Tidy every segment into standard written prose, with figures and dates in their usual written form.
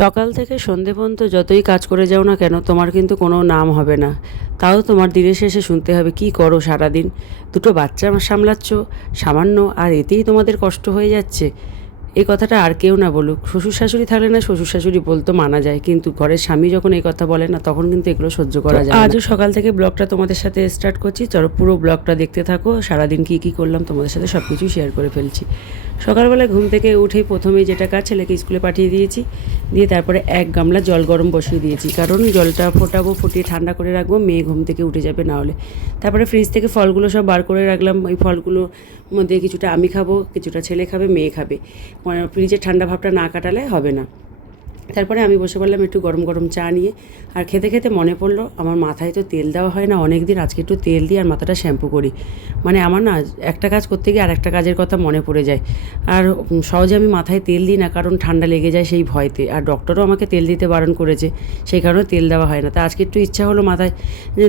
সকাল থেকে সন্ধে পর্যন্ত যতই কাজ করে যাও না কেন তোমার কিন্তু কোনো নাম হবে না। তাও তোমার দিনের শেষে শুনতে হবে কি করো সারাদিন, দুটো বাচ্চা সামলাচ্ছ সামান্য, আর এতেই তোমাদের কষ্ট হয়ে যাচ্ছে। এই কথাটা আর কেউ না বলুক, শ্বশুর শাশুড়ি থাকলে না শ্বশুর শাশুড়ি বলতো মানা যায়, কিন্তু ঘরের স্বামী যখন এই কথা বলে না তখন কিন্তু এগুলো সহ্য করা যায় না। আজও সকাল থেকে ব্লগটা তোমাদের সাথে স্টার্ট করছি, চলো পুরো ব্লগটা দেখতে থাকো। সারাদিন কী কী করলাম তোমাদের সাথে সব কিছু শেয়ার করে ফেলছি। সকালবেলায় ঘুম থেকে উঠেই প্রথমেই যেটা কাজ, ছেলেকে স্কুলে পাঠিয়ে দিয়েছি, দিয়ে তারপরে এক গামলা জল গরম বসিয়ে দিয়েছি, কারণ জলটা ফোটাবো, ফুটিয়ে ঠান্ডা করে রাখবো, মেয়ে ঘুম থেকে উঠে যাবে না হলে। তারপরে ফ্রিজ থেকে ফলগুলো সব বার করে রাখলাম, ওই ফলগুলোর মধ্যে কিছুটা আমি খাবো, কিছুটা ছেলে খাবে, মেয়ে খাবে, ফ্রিজে ঠান্ডা ভাবটা না কাটালে হবে না। তারপরে আমি বসে পড়লাম একটু গরম গরম চা নিয়ে, আর খেতে খেতে মনে পড়লো আমার মাথায় তো তেল দেওয়া হয় না অনেক দিন, আজকে একটু তেল দিই আর মাথাটা শ্যাম্পু করি। মানে আমার না একটা কাজ করতে গিয়ে আর একটা কাজের কথা মনে পড়ে যায়, আর সহজে আমি মাথায় তেল দিই না, কারণ ঠান্ডা লেগে যায় সেই ভয়তে, আর ডক্টরও আমাকে তেল দিতে বারণ করেছে, সেই কারণে তেল দেওয়া হয় না। তা আজকে একটু ইচ্ছা হলো মাথায়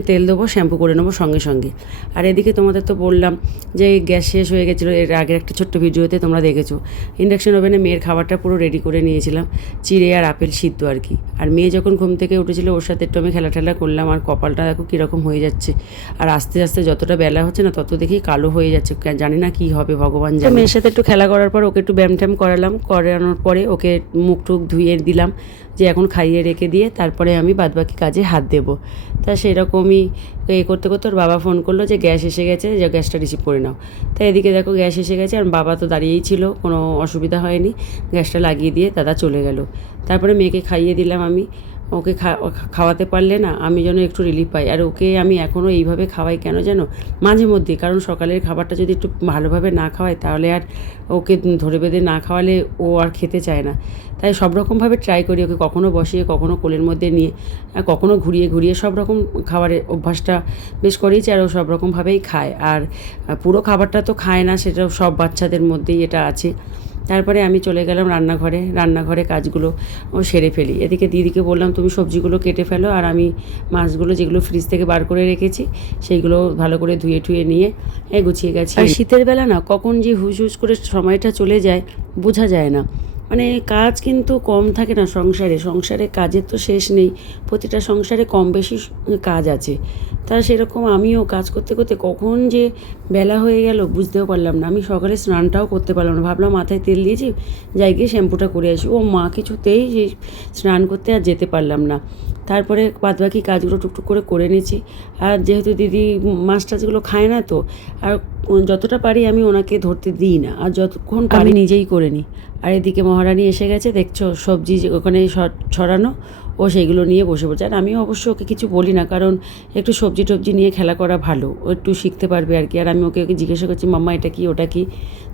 তেল দেবো, শ্যাম্পু করে নেবো সঙ্গে সঙ্গে। আর এদিকে তোমাদের তো বললাম যে গ্যাস শেষ হয়ে গেছিলো, এর আগের একটা ছোট্ট ভিডিওতে তোমরা দেখেছো। ইন্ডাকশন ওভেনে মেয়ের খাবারটা পুরো রেডি করে নিয়েছিলাম, চিড়ে আর আপেল সিদ্ধ আর কি। আর মেয়ে যখন ঘুম থেকে উঠেছিল ওর সাথে একটু আমি খেলা করলাম, আর কপালটা দেখো কীরকম হয়ে যাচ্ছে, আর আস্তে আস্তে যতটা বেলা হচ্ছে না তত দেখি কালো হয়ে যাচ্ছে, জানি না কি হবে ভগবান জানে। মেয়ের সাথে একটু খেলা করার পর ওকে একটু ব্যায়াম ট্যাম করানোর পরে ওকে মুখ টুক ধুয়ে দিলাম, যে এখন খাইয়ে রেখে দিয়ে তারপরে আমি বাদবাকি কাজে হাত দেবো। তা সেরকমই করতে করতে ওর বাবা ফোন করলো যে গ্যাস এসে গেছে, যে গ্যাসটা রিসিভ করে নাও। তাই এদিকে দেখো গ্যাস এসে গেছে, আর বাবা তো দাঁড়িয়েই ছিল, কোনো অসুবিধা হয়নি, গ্যাসটা লাগিয়ে দিয়ে দাদা চলে গেল। তারপরে মেয়েকে খাইয়ে দিলাম আমি, ওকে খাওয়াতে পারলে না আমি যেন একটু রিলিফ পাই। আর ওকে আমি এখনও এইভাবে খাওয়াই কেন যেন মাঝে মধ্যে, কারণ সকালের খাবারটা যদি একটু ভালোভাবে না খাওয়াই তাহলে আর ওকে ধরে বেঁধে না খাওয়ালে ও আর খেতে চায় না। তাই সব রকমভাবে ট্রাই করি, ওকে কখনও বসিয়ে, কখনও কোলের মধ্যে নিয়ে, কখনও ঘুরিয়ে ঘুরিয়ে সব রকম খাবারের অভ্যাসটা বেশ করেইছি, আর ও সব রকমভাবেই খায়। আর পুরো খাবারটা তো খায় না, সেটা সব বাচ্চাদের মধ্যেই এটা আছে। তারপরে আমি চলে গেলাম রান্নাঘরে কাজগুলো সেরে ফেলি। এদিকে দিদিকে বললাম তুমি সবজিগুলো কেটে ফেলো, আর আমি মাছগুলো যেগুলো ফ্রিজ থেকে বার করে রেখেছি সেইগুলো ভালো করে ধুয়ে ঠুয়ে নিয়ে গুছিয়ে গেছি। আর শীতের বেলা না কখন যে হুস হুস করে সময়টা চলে যায় বোঝা যায় না। মানে কাজ কিন্তু কম থাকে না সংসারে কাজের তো শেষ নেই, প্রতিটা সংসারে কম বেশি কাজ আছে। তা সেরকম আমিও কাজ করতে করতে কখন যে বেলা হয়ে গেল বুঝতেও পারলাম না। আমি সকালে স্নানটাও করতে পারলাম না, ভাবলাম মাথায় তেল দিয়েছি, যাই গিয়ে শ্যাম্পুটা করে আসি, ও মা কিছুতেই স্নান করতে আর যেতে পারলাম না। তারপরে বাদবাকি কাজগুলো টুকটুক করে নিয়েছি। আর যেহেতু দিদি মাছ টাছগুলো খায় না, তো আর যতটা পারি আমি ওনাকে ধরতে দিই না, আর যতক্ষণ পারি নিজেই করে নিই। আর এদিকে মহারানী এসে গেছে, দেখছো সবজি ওখানে ছড়ানো, ও সেইগুলো নিয়ে বসে পড়ছে। আর আমিও অবশ্য ওকে কিছু বলি না, কারণ একটু সবজি টবজি নিয়ে খেলা করা ভালো, ও একটু শিখতে পারবে আর কি। আর আমি ওকে জিজ্ঞাসা করছি মাম্মা এটা কি ওটা কি,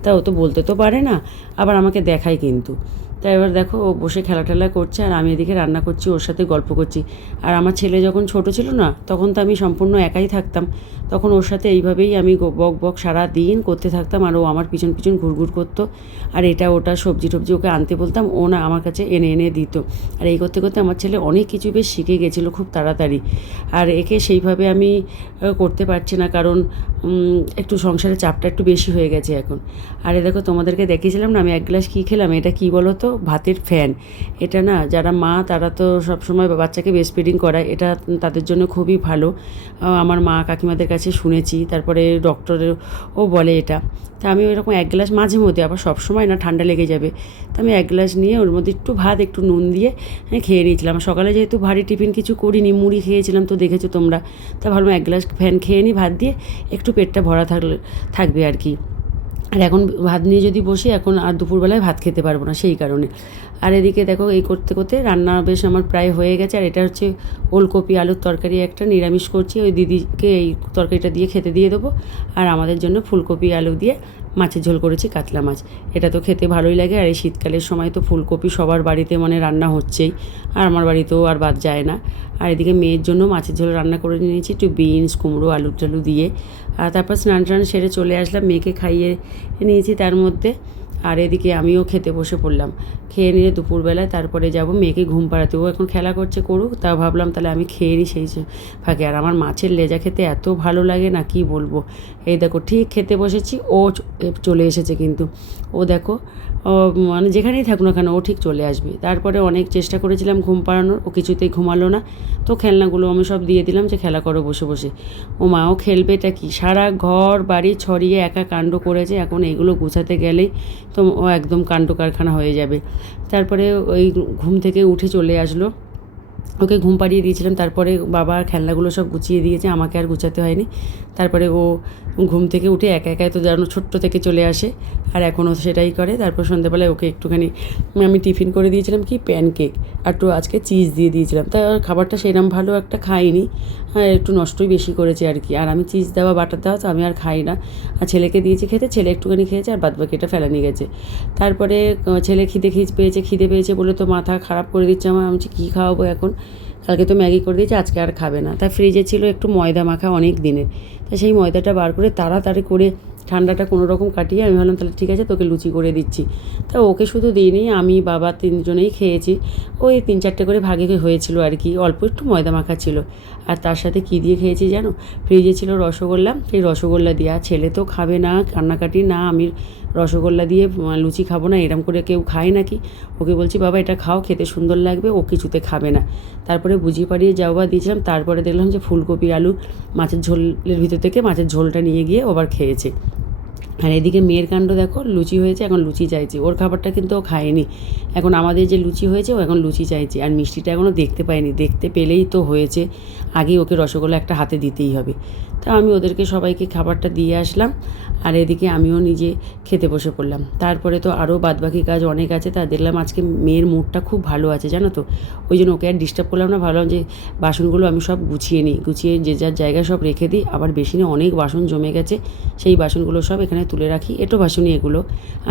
তা ও তো বলতে তো পারে না, আবার আমাকে দেখায় কিন্তু। তাই এবার দেখো ও বসে খেলা করছে, আর আমি এদিকে রান্না করছি, ওর সাথে গল্প করছি। আর আমার ছেলে যখন ছোট ছিল না তখন তো আমি সম্পূর্ণ একাই থাকতাম, তখন ওর সাথে এইভাবেই আমি বক বক সারা দিন করতে থাকতাম, আর ও আমার পিছন পিছন ঘুরঘুর করতো, আর এটা ওটা সবজি টবজি ওকে আনতে বলতাম, ও না আমার কাছে এনে এনে দিত। আর এই করতে করতে আমার ছেলে অনেক কিছু বেশ শিখে গেছিলো খুব তাড়াতাড়ি। আর একে সেইভাবে আমি করতে পারছি না, কারণ একটু সংসারের চাপটা একটু বেশি হয়ে গেছে এখন। আর এ দেখো তোমাদেরকে দেখিয়েছিলাম না আমি এক গ্লাস কী খেলাম, এটা কী বলো তো, ভাতের ফ্যান। এটা না যারা মা তারা তো সবসময় বাচ্চাকে ব্রেস্ট ফিডিং করায়, এটা তাদের জন্য খুবই ভালো। আমার মা কাকিমাদের কাছে শুনেছি, তারপরে ডক্টরেও বলে এটা। তা আমি ওইরকম এক গ্লাস মাঝে মধ্যে, আবার সব সময় না ঠান্ডা লেগে যাবে, তা আমি এক গ্লাস নিয়ে ওর মধ্যে একটু ভাত একটু নুন দিয়ে খেয়ে নিয়েছিলাম। সকালে যেহেতু ভারী টিফিন কিছু করিনি, মুড়ি খেয়েছিলাম তো দেখেছো তোমরা, তা ভাবলাম এক গ্লাস ফ্যান খেয়ে নিই ভাত দিয়ে, একটু পেটটা ভরা থাকবে আর কি। আর এখন ভাত নিয়ে যদি বসি এখন আর দুপুরবেলায় ভাত খেতে পারবো না সেই কারণে। আর এদিকে দেখো এই করতে করতে রান্না বেশ আমার প্রায় হয়ে গেছে। আর এটা হচ্ছে ওলকপি আলুর তরকারি, একটা নিরামিষ করছি, ওই দিদিকে এই তরকারিটা দিয়ে খেতে দিয়ে দেবো। আর আমাদের জন্য ফুলকপি আলু দিয়ে মাছের ঝোল করেছি, কাতলা মাছ। এটা তো খেতে ভালোই লাগে, আর এই শীতকালের সময় তো ফুলকপি সবার বাড়িতে মানে রান্না হচ্ছেই, আর আমার বাড়িতেও আর বাদ যায় না। আর এদিকে মেয়ের জন্য মাছের ঝোল রান্না করে নিয়েছি, একটু বিনস কুমড়ো আলু টালু দিয়ে। আর তারপর স্নান টান সেরে চলে আসলাম, মেয়েকে খাইয়ে নিয়েছি তার মধ্যে। আর এদিকে আমিও খেতে বসে পড়লাম, খেয়ে নিয়ে দুপুরবেলায় তারপরে যাব মেয়েকে ঘুম পাড়াতে। ও এখন খেলা করছে করুক, তাও ভাবলাম তাহলে আমি খেয়ে নিই সেই ফাঁকে। আর আমার মাছের লেজা খেতে এত ভালো লাগে না কি বলবো। এই দেখো ঠিক খেতে বসেছি, ও চলে এসেছে কিন্তু। ও দেখো মানে যেখানেই থাকুক না কেন ও ঠিক চলে আসবে। তারপরে অনেক চেষ্টা করেছিলাম ঘুম পাড়ানোর, ও কিছুতেই ঘুমালো না। তো খেলনাগুলো আমি সব দিয়ে দিলাম যে খেলা করো বসে বসে। ও মাও খেলবে, এটা কি সারা ঘর বাড়ি ছড়িয়ে একা কাণ্ড করেছে, এখন এইগুলো গুছাতে গেলেই তো ও একদম কাণ্ড কারখানা হয়ে যাবে। তারপরে ওই ঘুম থেকে উঠে চলে আসলো, ওকে ঘুম পাড়িয়ে দিয়েছিলাম। তারপরে বাবা খেলনাগুলো সব গুছিয়ে দিয়েছে, আমাকে আর গুছাতে হয়নি। তারপরে ও ঘুম থেকে উঠে একা একাই তো যেন ছোট্ট থেকে চলে আসে, আর এখনও সেটাই করে। তারপর সন্ধ্যেবেলায় ওকে একটুখানি আমি টিফিন করে দিয়েছিলাম কি প্যানকেক, আর একটু আজকে চিজ দিয়ে দিয়েছিলাম। তা খাবারটা সেরকম ভালো একটা খাইনি, একটু নষ্টই বেশি করেছে আর কি। আর আমি চিজ দেওয়া বাটার দেওয়া তো আমি আর খাই না, আর ছেলেকে দিয়েছি খেতে, ছেলে একটুখানি খেয়েছে আর বাদবাকিটা ফেলা নিয়ে গেছে। তারপরে ছেলে খিদে পেয়েছে বলে তো মাথা খারাপ করে দিচ্ছে আমার। আমি কী খাওয়াবো এখন, কালকে তো ম্যাগি করে দিয়েছি, আজকে আর খাবে না। তাই ফ্রিজে ছিল একটু ময়দা মাখা অনেক দিনের, তাই সেই ময়দাটা বার করে তাড়াতাড়ি করে ঠান্ডাটা কোনো রকম কাটিয়ে আমি ভাবলাম তাহলে ঠিক আছে তোকে লুচি করে দিচ্ছি। তা ওকে শুধু দিইনি, আমি বাবা তিনজনেই খেয়েছি। ওই 3-4টে করে ভাগে হয়েছিল আর কি, অল্প একটু ময়দা মাখা ছিল। আর তার সাথে কী দিয়ে খেয়েছি জানো, ফ্রিজে ছিল রসগোল্লা, সেই রসগোল্লা দিয়ে। আর ছেলে তো খাবে না, কান্নাকাটি না, আমি রসগোল্লা দিয়ে লুচি খাবো না, এরম করে কেউ খায় নাকি। ওকে বলছি বাবা এটা খাও, খেতে সুন্দর লাগবে, ও কিছুতে খাবে না। তারপরে বুঝিয়ে পাড়িয়ে যাওয়া দিয়েছিলাম। তারপরে দেখলাম যে ফুলকপি আলু মাছের ঝোলের ভিতর থেকে মাছের ঝোলটা নিয়ে গিয়ে ও আবার খেয়েছে। আর এদিকে মেয়ের কাণ্ড দেখো, লুচি হয়েছে, এখন লুচি চাইছে। ওর খাবারটা কিন্তু ও খায়নি, এখন আমাদের যে লুচি হয়েছে ও এখন লুচি চাইছে। আর মিষ্টিটা এখনও দেখতে পাইনি, দেখতে পেলেই তো হয়েছে, আগে ওকে রসগোল্লা একটা হাতে দিতেই হবে। তা আমি ওদেরকে সবাইকে খাবারটা দিয়ে আসলাম, আর এদিকে আমিও নিজে খেতে বসে পড়লাম। তারপরে তো আরও বাদবাকি কাজ অনেক আছে। তা দেখলাম আজকে মেয়ের মুডটা খুব ভালো আছে জানো তো, ওই জন্য ওকে আর ডিস্টার্ব করলাম না। ভাবলাম যে বাসনগুলো আমি সব গুছিয়ে নিই, গুছিয়ে যে যার জায়গায় সব রেখে দিই। আবার বেশি না, অনেক বাসন জমে গেছে, সেই বাসনগুলো সব এখানে তুলে রাখি। এটো বাসনই এগুলো,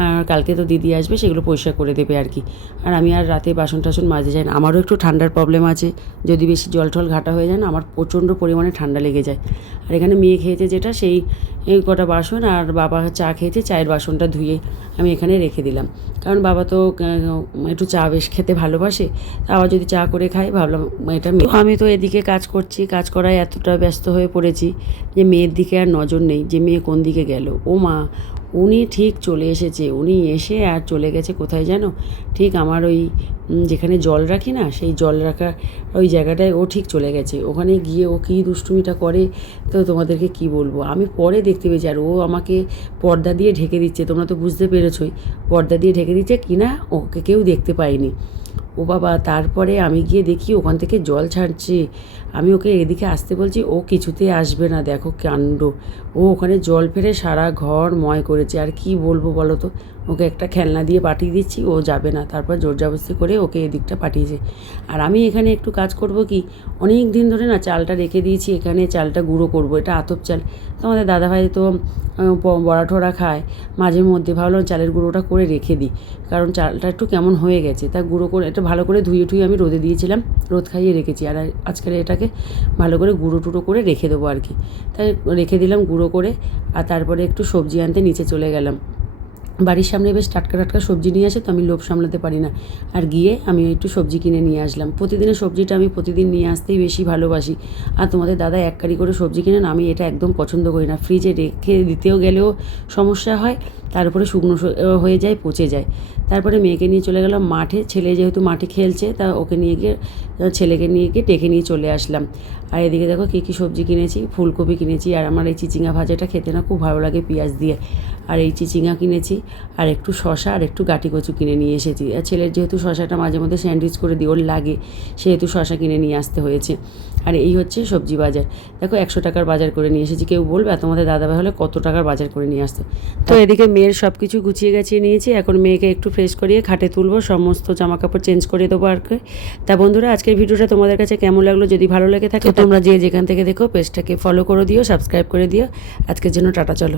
আর কালকে তো দিদি আসবে, সেগুলো পরিষ্কার করে দেবে আর কি। আর আমি আর রাতে বাসন টাসন মাজতে যাই না, আমারও একটু ঠান্ডার প্রবলেম আছে। যদি বেশি জল টল ঘাটা হয়ে যায় না, আমার প্রচণ্ড পরিমাণে ঠান্ডা লেগে যায়। আর এখানে মেয়ে খেয়েছে যেটা, সেই এই কটা বাসন, আর বাবা চা খেয়েছে, চায়ের বাসনটা ধুয়ে আমি এখানে রেখে দিলাম। কারণ বাবা তো একটু চা বেশ খেতে ভালোবাসে, আবার যদি চা করে খাই ভাবলাম এটা। আমি তো এদিকে কাজ করছি, কাজ করায় এতটা ব্যস্ত হয়ে পড়েছি যে মেয়ের দিকে আর নজর নেই যে মেয়ে কোন দিকে গেল। ও মা, উনি ঠিক চলে এসেছে, উনি এসে আর চলে গেছে কোথায় জানো, ঠিক আমার ওই যেখানে জল রাখি না, সেই জল রাখা ওই জায়গাটায় ও ঠিক চলে গেছে। ওখানে গিয়ে ও কী দুষ্টুমিটা করে তো তোমাদেরকে কি বলবো। আমি পরে দেখতে পেয়েছি, আর ও আমাকে পর্দা দিয়ে ঢেকে দিচ্ছে, তোমরা তো বুঝতে পেরেছোই, পর্দা দিয়ে ঢেকে দিচ্ছে কিনা, ওকে কেউ দেখতে পায়নি। ও বাবা, তারপরে আমি গিয়ে দেখি ওখান থেকে জল ছাড়ছে। আমি ওকে এদিকে আসতে বলছি, ও কিছুতে আসবে না, দেখো কাণ্ড। ও ওখানে জল ফেলে সারা ঘর ময় করেছে। আর কি বলবো বলো তো, ওকে একটা খেলনা দিয়ে পাঠিয়ে দিচ্ছি, ও যাবে না। তারপর জোরজবরদস্তি করে ওকে এদিকটা পাঠিয়েছে। আর আমি এখানে একটু কাজ করব কি, অনেক দিন ধরে না চালটা রেখে দিয়েছি, এখানে চালটা গুঁড়ো করব। এটা আতপ চাল, তোমাদের দাদাভাই তো বড়া ঠোড়া খায় মাঝে মধ্যে, ভাবলাম চালের গুঁড়োটা করে রেখে দিই, কারণ চালটা একটু কেমন হয়ে গেছে। তা গুঁড়ো করে এটা ভালো করে ধুয়ে আমি রোদে দিয়েছিলাম, রোদ খাইয়ে রেখেছি। আর আজকের এটাকে ভালো করে গুঁড়ো টুড়ো করে রেখে দেবো আর কি। তাই রেখে দিলাম গুঁড়ো করে। আর তারপরে একটু সবজি আনতে নিচে চলে গেলাম। বাড়ির সামনে বেশ টাটকা টাটকা সবজি নিয়ে আসে, তো আমি লোভ সামলাতে পারি না, আর গিয়ে আমি একটু সবজি কিনে নিয়ে আসলাম। প্রতিদিনের সবজিটা আমি প্রতিদিন নিয়ে আসতেই বেশি ভালোবাসি। আর তোমাদের দাদা এক কারি করে সবজি কিনেন, আমি এটা একদম পছন্দ করি না। ফ্রিজে রেখে দিতেও গেলেও সমস্যা হয়, তারপরে শুকনো হয়ে যায়, পচে যায়। তারপরে মেয়েকে নিয়ে চলে গেলাম মাঠে, ছেলে যেহেতু মাঠে খেলছে, তা ওকে নিয়ে গিয়ে ছেলেকে নিয়ে গিয়ে ডেকে নিয়ে চলে আসলাম। আর এদিকে দেখো কী কী সবজি কিনেছি, ফুলকপি কিনেছি, আর আমার এই চিচিঙ্গা ভাজাটা খেতে না খুব ভালো লাগে পেঁয়াজ দিয়ে। আর এই চিচিঙ্গা কিনেছি, আর একটু শশা আর একটু গাটি কচু কিনে নিয়ে এসেছি। আর ছেলের যেহেতু শশাটা মাঝে মধ্যে স্যান্ডউইচ করে দিই, ওর লাগে, সেহেতু শশা কিনে নিয়ে আসতে হয়েছে। আর এই হচ্ছে সবজি বাজার। দেখো 100 টাকার বাজার করে নিয়ে এসেছি। কেউ বলবে আর তোমাদের দাদাভাই হলে কত টাকার বাজার করে নিয়ে আসতো। তো এদিকে মেয়ের সব কিছু গুছিয়ে গাছিয়ে নিয়েছি, এখন মেয়েকে একটু ফ্রেশ করিয়ে খাটে তুলবো, সমস্ত জামা কাপড় চেঞ্জ করে দেবো আর কি। তা বন্ধুরা, আজকের ভিডিওটা তোমাদের কাছে কেমন লাগলো, যদি ভালো লেগে থাকে তোমরা যে যেখান থেকে দেখো পেজটাকে ফলো করে দিও, সাবস্ক্রাইব করে দিও। আজকের জন্য টাটা, চলো।